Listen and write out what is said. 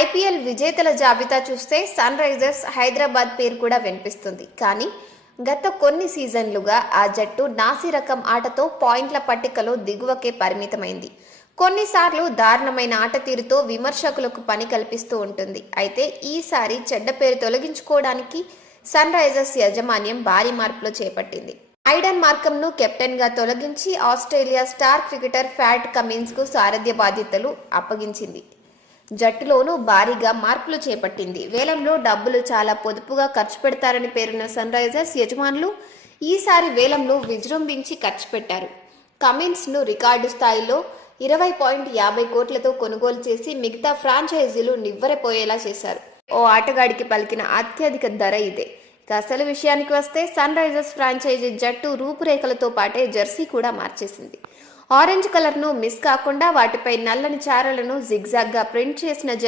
IPL విజేతల జాబితా చూస్తే sun Risers Hyderabad పేరు కూడా వినిపిస్తుంది. కానీ గత కొన్ని సీజన్లుగా ఆ జట్టు నాసిరకం ఆటతో పాయింట్ల పట్టికలో దిగువకే పరిమితమైంది. కొన్నిసార్లు దారుణమైన ఆట తీరుతో విమర్శకులకు పని కల్పిస్తూ ఉంటుంది. అయితే ఈసారి చెడ్డ పేరు తొలగించుకోవడానికి సన్ రైజర్స్ యాజమాన్యం భారీ మార్పులు చేపట్టింది. ఐడెన్ మార్కమ్ను కెప్టెన్గా తొలగించి ఆస్ట్రేలియా స్టార్ క్రికెటర్ ఫ్యాట్ కమిన్స్కు సారథ్య బాధ్యతలు అప్పగించింది. జట్టులోనూ భారీగా మార్పులు చేపట్టింది. వేలంలో డబ్బులు చాలా పొదుపుగా ఖర్చు పెడతారని పేరున్న సన్ రైజర్స్ యజమానులు ఈసారి వేలంలో విజృంభించి ఖర్చు పెట్టారు. కమిన్స్ను రికార్డు స్థాయిలో 20.50 కోట్లతో కొనుగోలు చేసి మిగతా ఫ్రాంచైజీలు నివ్వెరపోయేలా చేశారు. ఓ ఆటగాడికి పలికిన అత్యధిక ధర ఇదే. అసలు విషయానికి వస్తే సన్ రైజర్స్ ఫ్రాంచైజీ జట్టు రూపురేఖలతో పాటే జెర్సీ కూడా మార్చేసింది. ఆరెంజ్ కలర్ను మిస్ కాకుండా వాటిపై నల్లని చారలను జిగ్జాగ్గా ప్రింట్ చేసిన